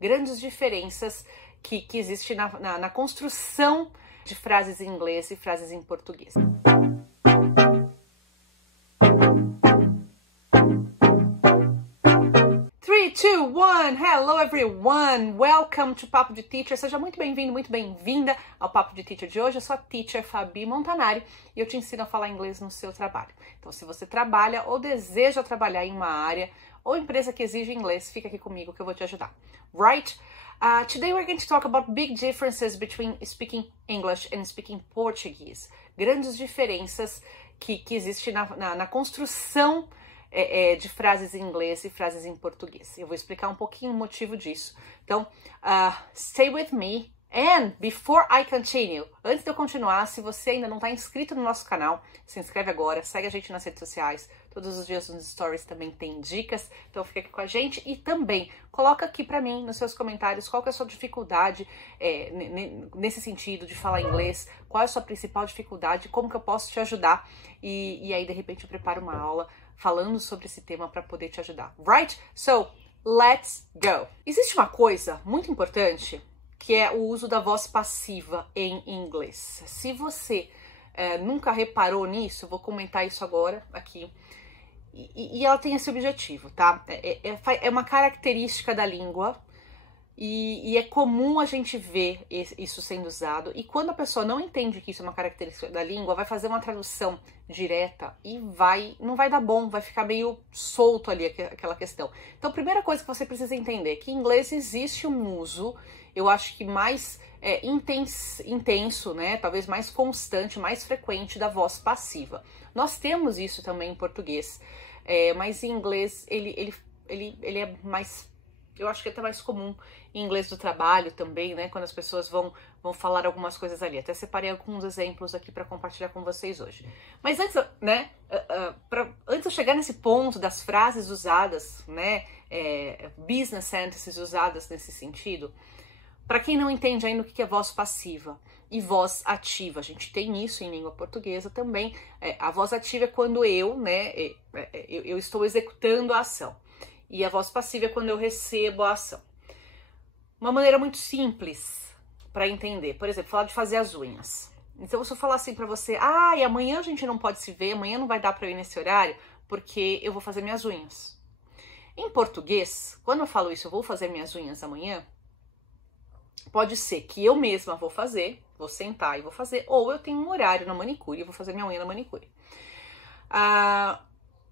grandes diferenças que existem na construção de frases em inglês e frases em português. 3, 2, 1, hello everyone, welcome to Papo de Teacher, seja muito bem-vindo, muito bem-vinda ao Papo de Teacher de hoje. Eu sou a Teacher Fabi Montanari e eu te ensino a falar inglês no seu trabalho. Então, se você trabalha ou deseja trabalhar em uma área ou empresa que exige inglês, fica aqui comigo que eu vou te ajudar. Right? Today we're going to talk about big differences between speaking English and speaking Portuguese. Grandes diferenças que existem na construção de frases em inglês e frases em português. Eu vou explicar um pouquinho o motivo disso. Então, stay with me. And before I continue, antes de eu continuar, se você ainda não está inscrito no nosso canal, se inscreve agora, segue a gente nas redes sociais. Todos os dias nos stories também tem dicas, então fica aqui com a gente. E também coloca aqui para mim nos seus comentários qual que é a sua dificuldade nesse sentido de falar inglês, qual é a sua principal dificuldade, como que eu posso te ajudar. E aí, de repente, eu preparo uma aula falando sobre esse tema para poder te ajudar. Right? So, let's go! Existe uma coisa muito importante que é o uso da voz passiva em inglês. Se você nunca reparou nisso, eu vou comentar isso agora aqui. E ela tem esse objetivo, tá? É uma característica da língua e é comum a gente ver isso sendo usado. E quando a pessoa não entende que isso é uma característica da língua, vai fazer uma tradução direta e não vai dar bom, vai ficar meio solto ali aquela questão. Então, a primeira coisa que você precisa entender é que em inglês existe um uso, eu acho que mais intenso, né? Talvez mais constante, mais frequente da voz passiva. Nós temos isso também em português, mas em inglês ele é mais, eu acho que é até mais comum em inglês do trabalho também, né? Quando as pessoas vão falar algumas coisas ali. Até separei alguns exemplos aqui para compartilhar com vocês hoje. Mas antes, né? Antes de eu chegar nesse ponto das frases usadas, né? Business sentences usadas nesse sentido. Para quem não entende ainda o que é voz passiva e voz ativa, a gente tem isso em língua portuguesa também. A voz ativa é quando eu estou executando a ação. E a voz passiva é quando eu recebo a ação. Uma maneira muito simples para entender. Por exemplo, falar de fazer as unhas. Então, se eu falar assim para você, e amanhã a gente não pode se ver, amanhã não vai dar para eu ir nesse horário, porque eu vou fazer minhas unhas. Em português, quando eu falo isso, eu vou fazer minhas unhas amanhã, pode ser que eu mesma vou fazer, vou sentar e vou fazer, ou eu tenho um horário na manicure e vou fazer minha unha na manicure.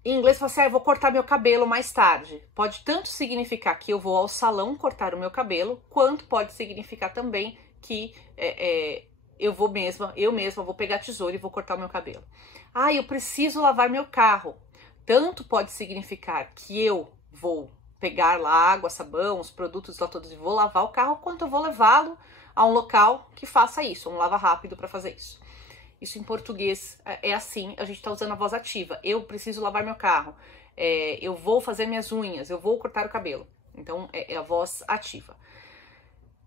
Em inglês, você eu vou cortar meu cabelo mais tarde. Pode tanto significar que eu vou ao salão cortar o meu cabelo, quanto pode significar também que eu mesma vou pegar a tesoura e vou cortar o meu cabelo. Eu preciso lavar meu carro. Tanto pode significar que eu vou pegar lá água, sabão, os produtos lá todos e vou lavar o carro, quanto eu vou levá-lo a um local que faça isso, um lava rápido para fazer isso. Isso em português é assim, a gente está usando a voz ativa. Eu preciso lavar meu carro, eu vou fazer minhas unhas, eu vou cortar o cabelo. Então, é a voz ativa.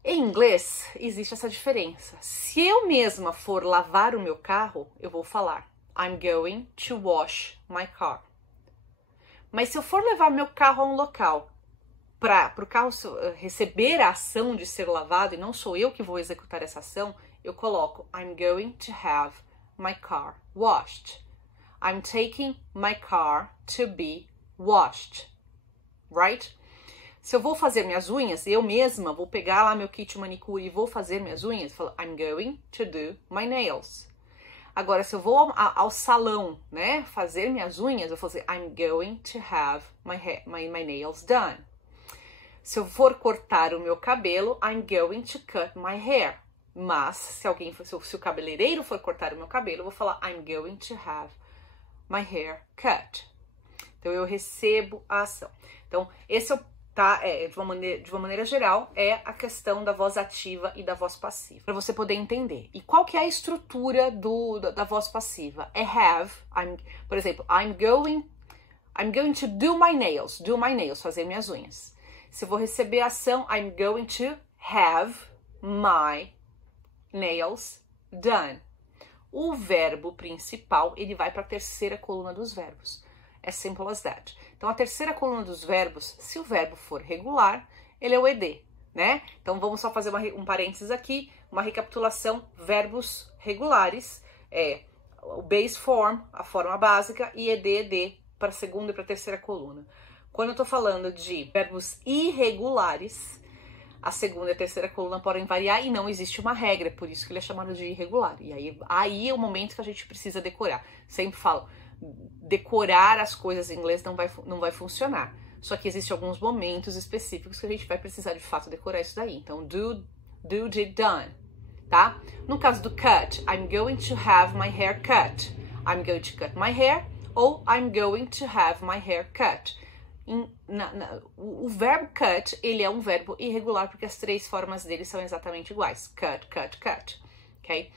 Em inglês, existe essa diferença. Se eu mesma for lavar o meu carro, eu vou falar I'm going to wash my car. Mas se eu for levar meu carro a um local para o carro receber a ação de ser lavado e não sou eu que vou executar essa ação, eu coloco I'm going to have my car washed. I'm taking my car to be washed. Right? Se eu vou fazer minhas unhas, eu mesma vou pegar lá meu kit manicure e vou fazer minhas unhas, eu falo I'm going to do my nails. Agora, se eu vou ao salão, né, fazer minhas unhas, eu vou dizer I'm going to have my nails done. Se eu for cortar o meu cabelo, I'm going to cut my hair. Mas, se o cabeleireiro for cortar o meu cabelo, eu vou falar I'm going to have my hair cut. Então, eu recebo a ação. Então, esse de uma maneira geral, é a questão da voz ativa e da voz passiva, para você poder entender. E qual que é a estrutura da voz passiva? É have, por exemplo, I'm going to do my nails, fazer minhas unhas. Se eu vou receber a ação, I'm going to have my nails done. O verbo principal, ele vai para a terceira coluna dos verbos. As simple as that. Então, a terceira coluna dos verbos, se o verbo for regular, ele é o ED. né? Então vamos só fazer um parênteses aqui, uma recapitulação. Verbos regulares é o base form, a forma básica, e ed para a segunda e para a terceira coluna. Quando eu tô falando de verbos irregulares, a segunda e a terceira coluna podem variar e não existe uma regra, por isso que ele é chamado de irregular. E aí é o momento que a gente precisa decorar. Sempre falo, decorar as coisas em inglês não vai funcionar. Só que existem alguns momentos específicos que a gente vai precisar de fato decorar isso daí. Então, do, did, done, tá? No caso do cut, I'm going to have my hair cut. I'm going to cut my hair ou I'm going to have my hair cut. O verbo cut, ele é um verbo irregular porque as três formas dele são exatamente iguais. Cut, cut, cut. Ok?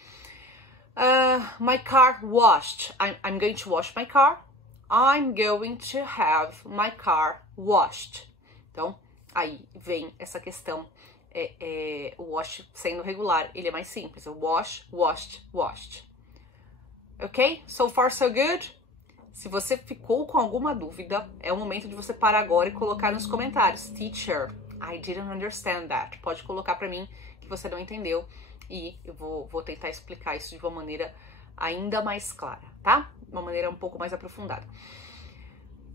My car washed. I'm going to wash my car. I'm going to have my car washed. Então, aí vem essa questão, o wash sendo regular, ele é mais simples. Wash, washed, washed. Ok? So far, so good? Se você ficou com alguma dúvida, é o momento de você parar agora e colocar nos comentários. Teacher, I didn't understand that. Pode colocar pra mim que você não entendeu e eu vou tentar explicar isso de uma maneira ainda mais clara, tá? Uma maneira um pouco mais aprofundada.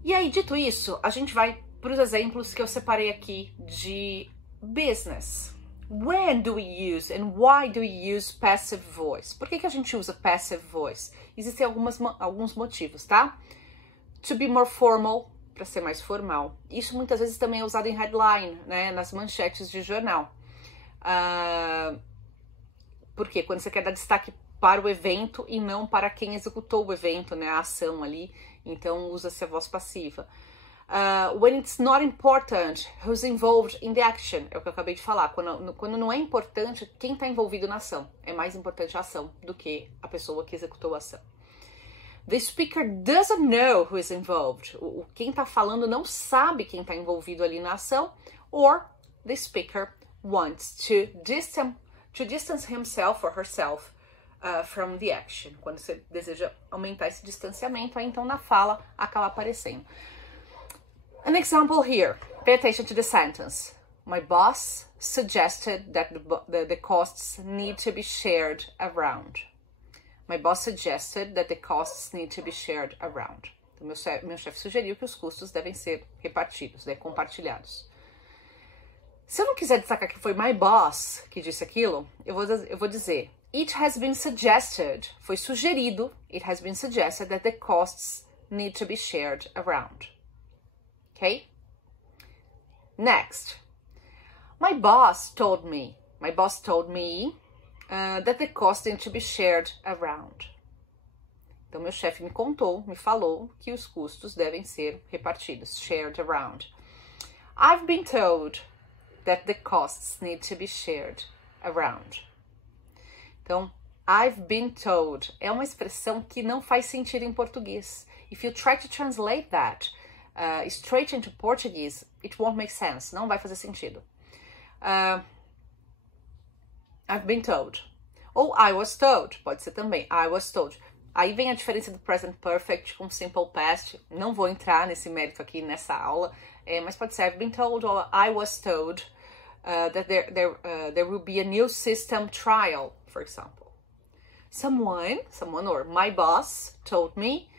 E aí, dito isso, a gente vai para os exemplos que eu separei aqui de business. When do we use and why do we use passive voice? Por que a gente usa passive voice? Existem alguns motivos, tá? To be more formal, para ser mais formal. Isso muitas vezes também é usado em headline, né? Nas manchetes de jornal. Por quê? Quando você quer dar destaque para o evento e não para quem executou o evento, né? A ação ali. Então, usa-se a voz passiva. When it's not important, who's involved in the action? É o que eu acabei de falar. Quando não é importante, quem está envolvido na ação. É mais importante a ação do que a pessoa que executou a ação. The speaker doesn't know who is involved. Quem está falando não sabe quem está envolvido ali na ação. Or the speaker wants to distance himself or herself from the action. Quando você deseja aumentar esse distanciamento, aí então na fala acaba aparecendo. An example here. Pay attention to the sentence. My boss suggested that the costs need to be shared around. My boss suggested that the costs need to be shared around. Então, meu chefe sugeriu que os custos devem ser repartidos, né, compartilhados. Se eu não quiser destacar que foi my boss que disse aquilo, eu vou dizer it has been suggested, foi sugerido, it has been suggested that the costs need to be shared around. Okay? Next. My boss told me that the costs need to be shared around. Então, meu chefe me falou que os custos devem ser repartidos, shared around. I've been told that the costs need to be shared around. Então, I've been told é uma expressão que não faz sentido em português. If you try to translate that straight into Portuguese, it won't make sense. Não vai fazer sentido. I've been told. Ou I was told. Pode ser também. I was told. Aí vem a diferença do present perfect com simple past. Não vou entrar nesse mérito aqui nessa aula. Mas pode ser I've been told or I was told that there will be a new system trial, for example. Someone or my boss told me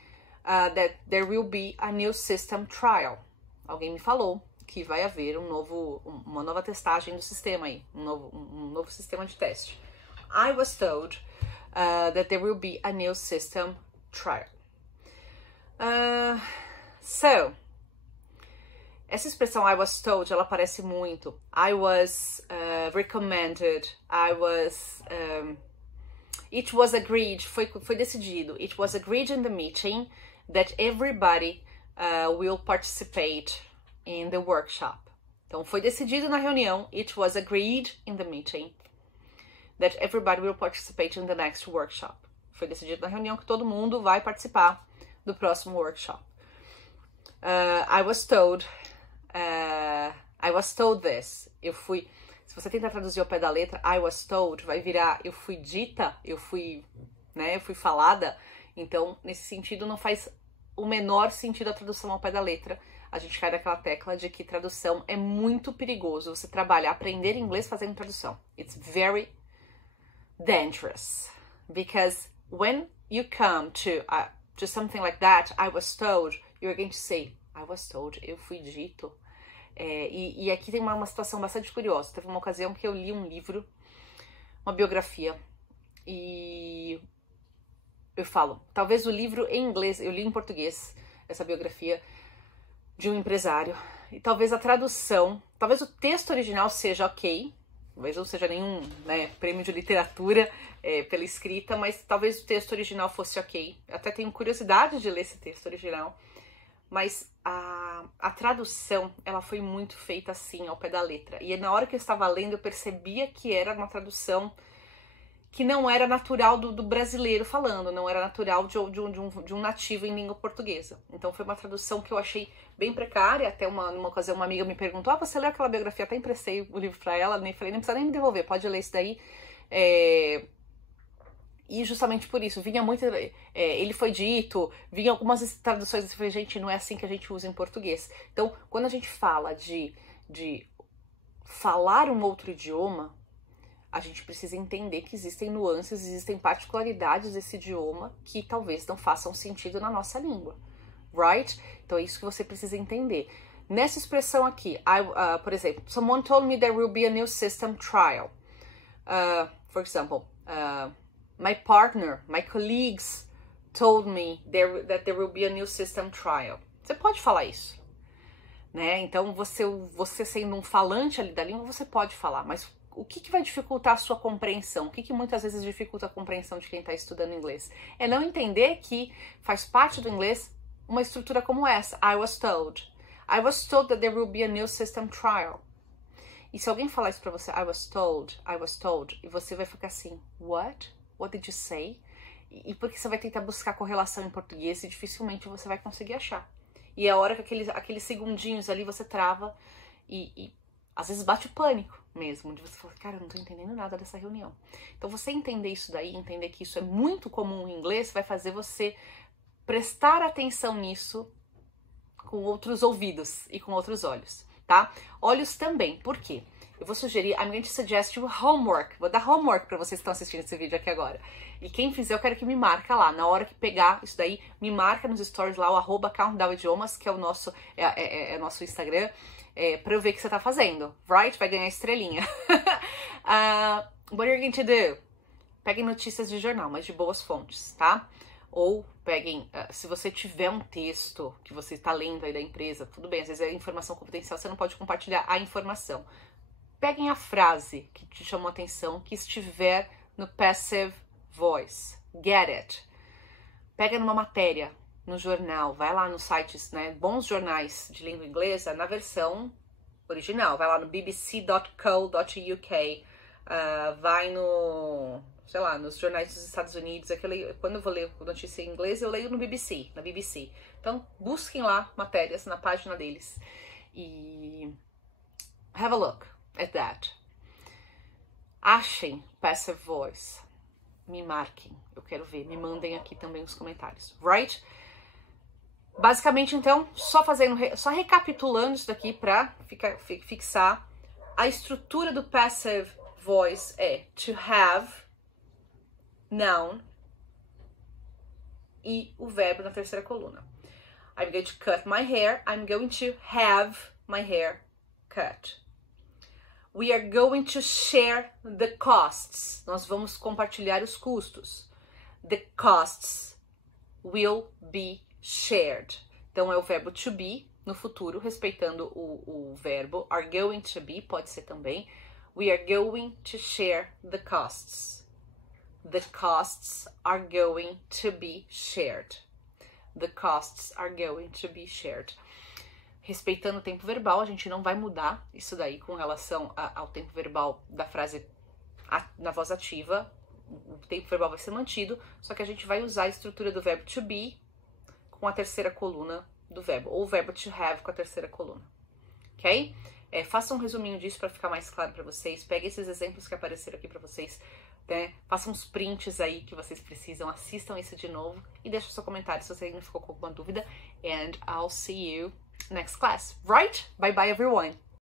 that there will be a new system trial. Alguém me falou que vai haver uma nova testagem do sistema aí, um novo sistema de teste. I was told that there will be a new system trial. So, essa expressão I was told, ela aparece muito. I was recommended, it was agreed, foi decidido. It was agreed in the meeting that everybody will participate in the workshop. Então, foi decidido na reunião. It was agreed in the meeting that everybody will participate in the next workshop. Foi decidido na reunião que todo mundo vai participar do próximo workshop. I was told this. Se você tentar traduzir ao pé da letra, I was told, vai virar eu fui dita, eu fui falada. Então, nesse sentido, não faz o menor sentido a tradução ao pé da letra. a gente cai naquela tecla de que tradução é muito perigoso. Você trabalhar, aprender inglês fazendo tradução. It's very dangerous. Because when you come to something like that, I was told, you're going to say, I was told, eu fui dito. E aqui tem uma situação bastante curiosa. Teve uma ocasião que eu li um livro, uma biografia, e eu falo, talvez o livro em inglês, eu li em português essa biografia de um empresário, e talvez a tradução, talvez o texto original seja ok, talvez não seja nenhum, né, prêmio de literatura pela escrita, mas talvez o texto original fosse ok. Eu até tenho curiosidade de ler esse texto original, mas a tradução, ela foi muito feita assim, ao pé da letra. E na hora que eu estava lendo, eu percebia que era uma tradução que não era natural do brasileiro falando, não era natural de um nativo em língua portuguesa. Então foi uma tradução que eu achei bem precária. Até numa ocasião uma amiga me perguntou, você leu aquela biografia? Até emprestei o livro para ela, nem falei, nem precisa nem me devolver, pode ler isso daí. E justamente por isso, vinha muito, ele foi dito, vinha algumas traduções, eu falei, gente, não é assim que a gente usa em português. Então, quando a gente fala de falar um outro idioma, a gente precisa entender que existem nuances, existem particularidades desse idioma que talvez não façam sentido na nossa língua, right? Então é isso que você precisa entender. Nessa expressão aqui, por exemplo, someone told me there will be a new system trial. For example, my partner, my colleagues told me that there will be a new system trial. Você pode falar isso, né? Então você sendo um falante ali da língua, você pode falar, mas o que vai dificultar a sua compreensão? O que muitas vezes dificulta a compreensão de quem está estudando inglês? É não entender que faz parte do inglês uma estrutura como essa. I was told. I was told that there will be a new system trial. E se alguém falar isso pra você, I was told, e você vai ficar assim, what? What did you say? E porque você vai tentar buscar correlação em português e dificilmente você vai conseguir achar. E é a hora que aqueles segundinhos ali você trava e às vezes bate o pânico mesmo, de você falar, cara, eu não tô entendendo nada dessa reunião. Então você entender isso daí, entender que isso é muito comum em inglês, vai fazer você prestar atenção nisso com outros ouvidos e com outros olhos, tá? Olhos também, por quê? Eu vou sugerir, I'm going to suggest you homework. Vou dar homework para vocês que estão assistindo esse vídeo aqui agora. E quem fizer, eu quero que me marca lá. Na hora que pegar isso daí, me marca nos stories lá, o @countdownidiomas, que é o nosso, nosso Instagram, para eu ver o que você tá fazendo, right? Vai ganhar estrelinha. What are you going to do? Peguem notícias de jornal, mas de boas fontes, tá? Ou peguem, se você tiver um texto que você está lendo aí da empresa, tudo bem, às vezes é informação confidencial, você não pode compartilhar a informação. Peguem a frase que te chamou a atenção, que estiver no passive voice. Get it. Pega numa matéria, no jornal, vai lá nos sites, né, bons jornais de língua inglesa, na versão original. Vai lá no bbc.co.uk, vai no, sei lá, nos jornais dos Estados Unidos. Quando eu vou ler notícia em inglês, eu leio no BBC, na BBC. Então, busquem lá matérias na página deles e have a look at that. Achem passive voice. Me marquem, eu quero ver. Me mandem aqui também os comentários, right? Basicamente, então, só recapitulando isso daqui para fixar, a estrutura do passive voice é to have, noun, e o verbo na terceira coluna. I'm going to cut my hair. I'm going to have my hair cut. We are going to share the costs. Nós vamos compartilhar os custos. The costs will be shared. Então é o verbo to be no futuro, respeitando o verbo. Are going to be, pode ser também. We are going to share the costs. The costs are going to be shared. The costs are going to be shared. Respeitando o tempo verbal, a gente não vai mudar isso daí com relação ao tempo verbal da frase na voz ativa. O tempo verbal vai ser mantido, só que a gente vai usar a estrutura do verbo to be com a terceira coluna do verbo, ou o verbo to have com a terceira coluna, ok? Faça um resuminho disso para ficar mais claro para vocês. Pegue esses exemplos que apareceram aqui para vocês, né? Façam uns prints aí que vocês precisam, assistam isso de novo e deixem seu comentário se você ainda ficou com alguma dúvida. And I'll see you next class, right? Bye bye everyone.